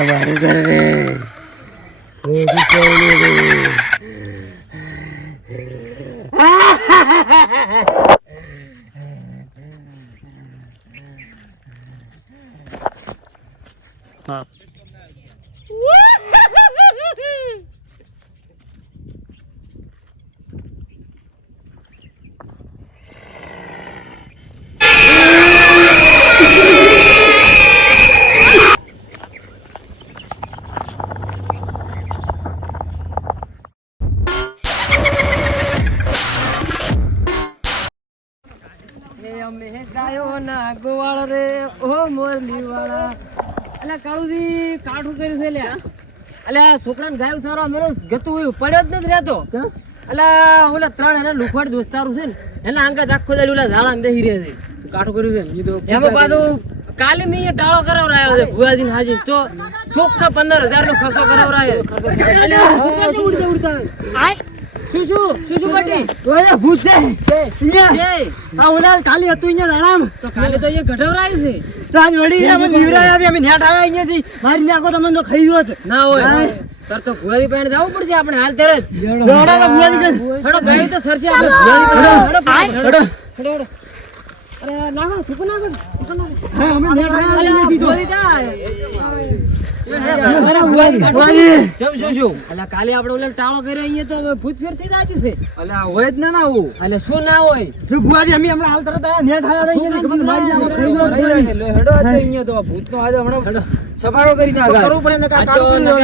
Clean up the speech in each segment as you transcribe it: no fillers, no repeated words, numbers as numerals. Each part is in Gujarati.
हमारे घर में वो भी चले गए। ગોવાળ રે ઓ મોરલી વાળા અલ્યા કાળુજી કાઠું કર્યું છે લ્યા અલ્યા છોકરાને ગાયું સારો મેરો ગતું હોય પડ્યો જ નથી રહેતો અલ્યા ઓલા ત્રણ એના લુખવાડ દોસ્તારું છે ને એના આંગા આખો દાડી ઓલા ઝાડા બેહી રહે છે કાઠું કર્યું છે એમાં પાછું કાલે મેં ટાળો કરાવરાયો છે ભુવાજીને હાજી તો ચોખ્ખા 15,000 નો ખર્ચો કરાવરાયો અલ્યા ઉડતા શું બટી ઓય ભૂત છે આ ઓલા કાલે હતું અહીંયા રાણામ તો કાલે તો એ ગઢવરાયું છે તો આજ વડી અમે નીવરાયા હતી અમે નેટ આયા અહીંયાથી મારી નાખો તમને તો ખાઈ ગયો ના હોય તર તો ભુવાજી પાસે જવું પડશે આપણે હાલ તરત દોડા ભુવાજી હડો ગઈ તો સરસે આપણે ભુવાજી હડો અરે ના ઠીક ના હા અમે નેટ આયા અહીંયાથી તો કાલે આપડે ઓલા ટાળો કર્યો અહીંયા તો ભૂત ફેર થઈ જાય છે અલ્યા હોય જ ના આવું અલ્યા શું ના હોય જો ભુવાજી અમે હમણાં હાલ તરત આયા નેટ આયા અહીંયા ખબર મારી જાવ હેડો આજે અહીંયા તો ભૂત નો આજે હમણાં સફાળો કરી નાખા કરવું પડે ને કાકા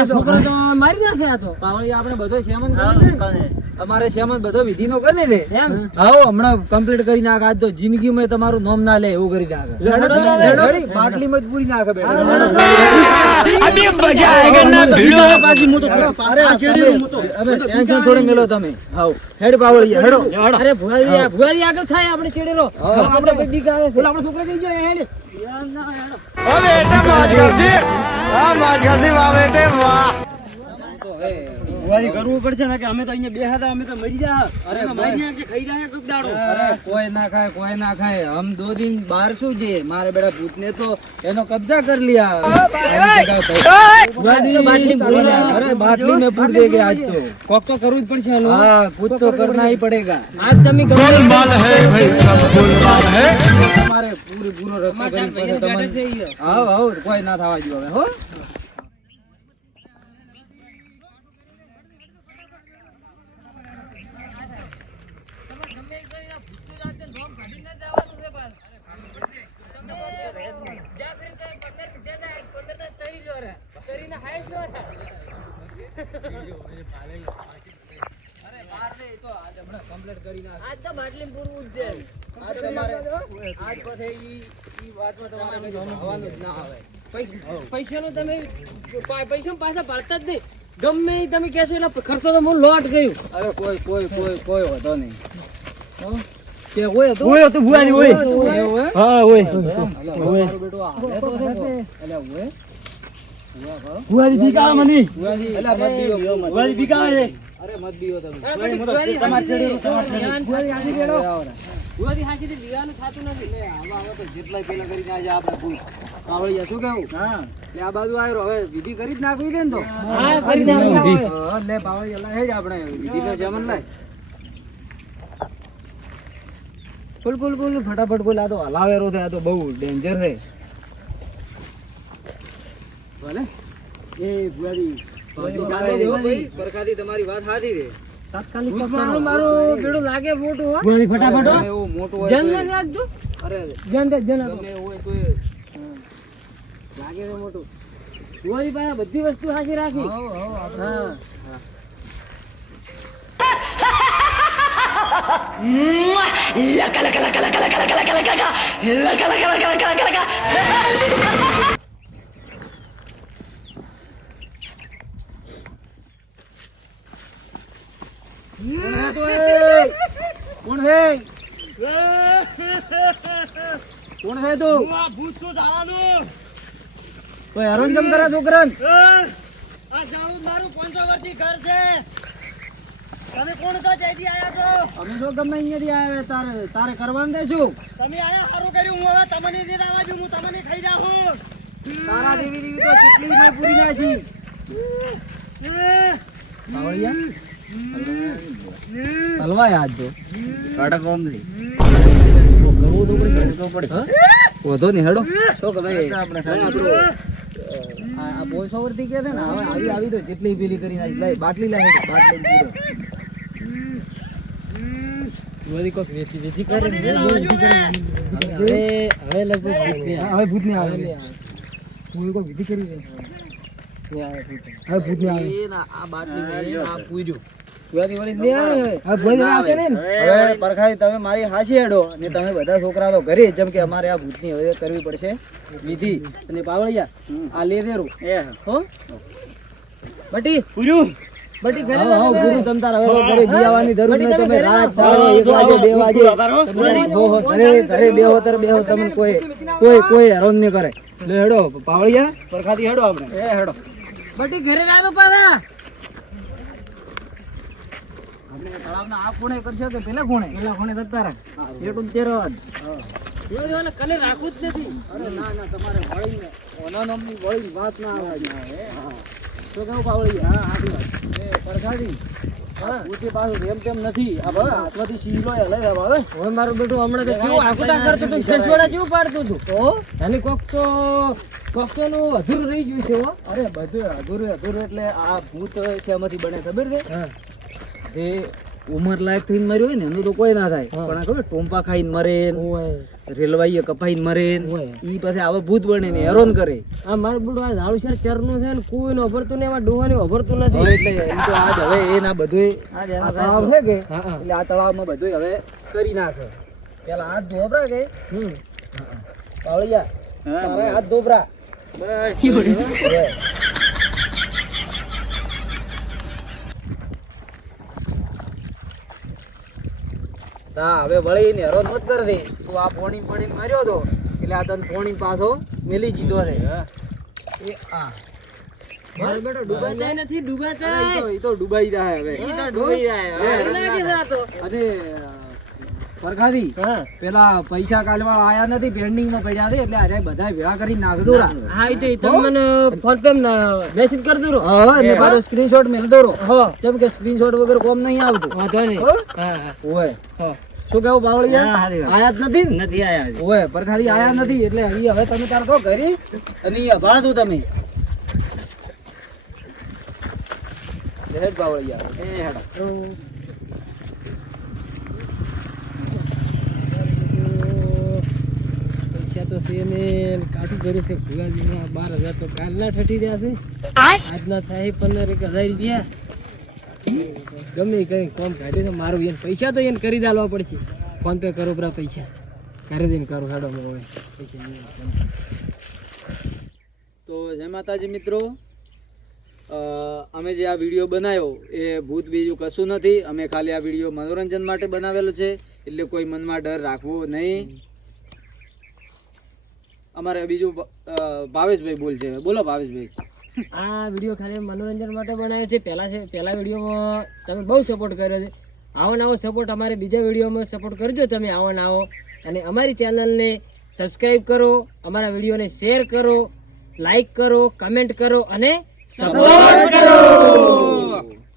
છોકરો તો મારી નાખે આ તો પાવળી આપણે બધો શેમન કરી અમારે શેમન બધો વિધિનો કરી દે એમ હાઓ હમણાં કમ્પ્લીટ કરી નાખ આજ તો જિંદગીમાં તમારું નામ ના લે એવું કરી નાખે બાટલી માં પૂરી નાખે બેઠો અબે મજા આયેગા ના ભીડો પાછી મોટો અરે આ ચેડી મોટો અબે ટેન્શન થોડી મેલો તમે આવ હેડ પાવળી હેડો અરે ભુવાજી આગળ થાય આપણે ચેડેરો આપણે કોઈ બીક આવે છે આપણે છોકરા કઈ જાય હેડ ઓ બેટા મોજ કરતી આ મોજ કરતી વાહ બેટે વાહ તો હે ભુવાજી કરવું પડશે ને કે અમે તો અહીંયા બેહા અમે તો મરી જા અરે મારી નાખશે ખાઈ રહ્યા કોક દાડો અરે કોઈ ના ખાય હમ દો દિન બાર શું છે મારે બેડા ભૂતને તો એનો કબજા कर लिया ભુવાજી બાટલી પૂરી અરે બાટલી में पूर देंगे आज तो कोक तो करવું જ પડશે हां कुछ तो करना ही पड़ेगा आज તમે गोलमाल है भाई सब गोलमाल है તમારે પૂરો રસ્તો કરી પછી તમને આવ કોઈ ના થવા જો હવે હો પૈસા તમે પાછા પાડતા જ નહીં ગમે તમે કહેશો એટલે ખર્ચો તો હું લોટ ગયું અરે કોઈ હોતો નહીં કે હોય તો ભુવાજી હોય હા હોય બેટો આ તો અલ્યા હોય ભુવાજી બીકા મની અલ્યા મત દીયો ભુવાજી બીકા છે અરે મત દીયો તમે તમાર છેડી ભુવાજી હાજી બેડો ભુવાજી હાજી થી લીવાનું થાતું નથી લે આવા તો જેટલાય પેલા કરીને આજે આપણે ભૂલ કાવળિયા શું કેવું હા લે આ બાજુ આયો હવે વિધિ કરી જ નાખવી દે ને તો હા કરી દે વિધિ લે બાવળિયા લાય જ આપણે વિધિ તો જમન લાય બોલ ફટાફટ બોલ આ તો હલાવેરો છે આ તો બહુ ડેન્જર છે ભલે એ ભુવાજી પરખાથી તમારી વાત સાચી છે તાત્કાલિક મારો બેડો લાગે મોટો હો ભુવાજી ફટાફટ એવું મોટો હોય જન ને આજ તો અરે જન ગમે હોય તો લાગે છે મોટો ભુવાજી પાસે બધી વસ્તુ સાચી રાખી હા કોણ હે કોણ હે તું ભૂત છું ઝાડાનું. તો હેરાન કેમ કરે છોકરાને? આ ઝાડું મારું 500 વર્ષથી ઘર છે. તમે કોણ છો? જયથી આયા છો? અમે તો ગમે અહીંયાથી આવ્યા. તારે કરવાનું દે શું? તમે આયા સારું કર્યું. હું હવે તમને નહીં આવવા દઉં. હું તમને ખાઈ જાઉં. તારા દેવી તો કેટલી મેં પૂરી નાખી. હલવા યાદ જો કરવું તો પડે. વધો નહીં હેડો શું કે ભાઈ આપણે આ 500 વર્ષથી કે છે ને હવે આવી તો જેટલી પેલી કરી નાખી. ભાઈ બાટલી લાવે બાટલી પૂરો બધી કોક વેચી કરે ને હવે લગભગ હવે ભૂત નહીં આવે. કોઈ કોઈ વિધિ કરી દે હવે ભૂત નહીં આવે. આ બાટલી આ પૂર્યું હવે પરખાઈ તમે મારી હાસી હેડો ને તમે બધા છોકરા તો ઘરે જેમ કે અમારે આ ભૂતની હવે કરવી પડશે વિધિ. અને પાવળિયા આ લે દેરું હો બટી પૂર્યું બટી ઘરે પૂરું તમ તાર હવે ઘરે બિયાવાની જરૂર નહીં. તમે રાત દાડો 1 વાગે 2 વાગે ઘરે બેહો તર બેહો. તમને કોઈ હેરાન નહીં કરે. લે હેડો પાવળિયા પરખાતી હેડો આપણે હેડો બટી ઘરે લાવો પાવા. તળાવના આ કોણે કરશો કે પેલા કોણે જતા રહે એટલું તેરો કને રાખવું જ નથી. અરે ના તમારે વળીને ઓના નામની વળી વાત ના આવે. તો કહું પાવળી હા આખી વાત એ પરખાડી ઉઠી પાછું એમ તેમ નથી. આ ભાઈ હાથમાંથી શીલો હલે હવે મારું બેટું હમણાં તો કેવું આકુટા કરતો તું ફેસવાડા જેવું પાડતું તું તો એની કોક તો નું અધૂરું રહી ગયું છે. અરે બધું અધૂરું એટલે આ ભૂત શેમાંથી બને ખબર છે? એ ઉંમર લાયક થઈને મર્યો હોય ને એનું તો કોઈ ના થાય. પણ આ ખબર ટોમ્પા ખાઈને મરે રેલવાઈએ કપાઈને મરે ઈ પછી આવા ભૂત બને ને હેરાન કરે. આ મારું બધું આ ઝાડુ શેર ચરનું છે ને કોઈ અભરતું ને એમાં ડોહાને અભરતું નથી. એટલે એમ તો આજ હવે એ ના બધું આ તળાવ છે કે એટલે આ તળાવમાં બધું હવે કરી નાખે. પેલા હાથ ધોબરા કે પાવળિયા તારે હાથ ધોબરા બસ હા હવે વળી ને હેરાન મત કર દે. તું આ પોણી માર્યો તો એટલે આ તને પોણી પાછો મેલી જીધો છે. એ આ મારો બેટો ડૂબાઈ જાય નથી. ડૂબાતા ઈ તો ડૂબાઈ જાય હવે. ઈ તો ડૂબાઈ જાય લાગે છે આ તો. અને પરખાદી પેલા પૈસા કાલવા આયા નથી પેન્ડિંગ માં પડ્યા છે એટલે અરે બધા ભેળા કરી નાખ દો. હા ઈ તો તમને ફોન પે મેસેજ કર દો. હા ને પાછો સ્ક્રીનશોટ મેલ દો. હા જેમ કે સ્ક્રીનશોટ વગર કોમ નહીં આવતું. વાંધો નહીં. હા ઓય શું કેવું બાવળિયા આયા જ નથી આયા ઓય પરખાદી આયા નથી એટલે ઈ હવે તમે તાર તો કરી અને ઈ અભાળ દો તમે હેડ બાવળિયા એ હેડ તો છે ને કાઠું કર્યું છે ભુવાજીને 12,000 તો કાલના ઠઠી રહ્યા છે. આજના થાય 15,000 રૂપિયા ગમે કરી કોમ કાઢ્યું છે મારું. એને પૈસા તો એને કરી દાલવા પડશે. ફોન પે કરો બરા પૈસા ઘરે જઈને કરું હેડો હોય. તો જય માતાજી મિત્રો, અમે જે આ વિડીયો બનાવ્યો એ ભૂત બીજું કશું નથી. અમે ખાલી આ વિડીયો મનોરંજન માટે બનાવેલો છે એટલે કોઈ મનમાં ડર રાખવો નહીં. અમારે બીજું ભાવેશભાઈ બોલ છે. બોલો ભાવેશભાઈ. આ વિડીયો ખાલી મનોરંજન માટે બનાવ્યો છે. પહેલા વિડીયોમાં તમે બહુ સપોર્ટ કર્યો છે. આવો નવો સપોર્ટ અમારે બીજા વિડીયોમાં સપોર્ટ કરજો તમે આવો નવો. અને અમારી ચેનલને સબસ્ક્રાઈબ કરો, અમારા વિડીયોને શેર કરો, લાઈક કરો, કમેન્ટ કરો અને સપોર્ટ કરો.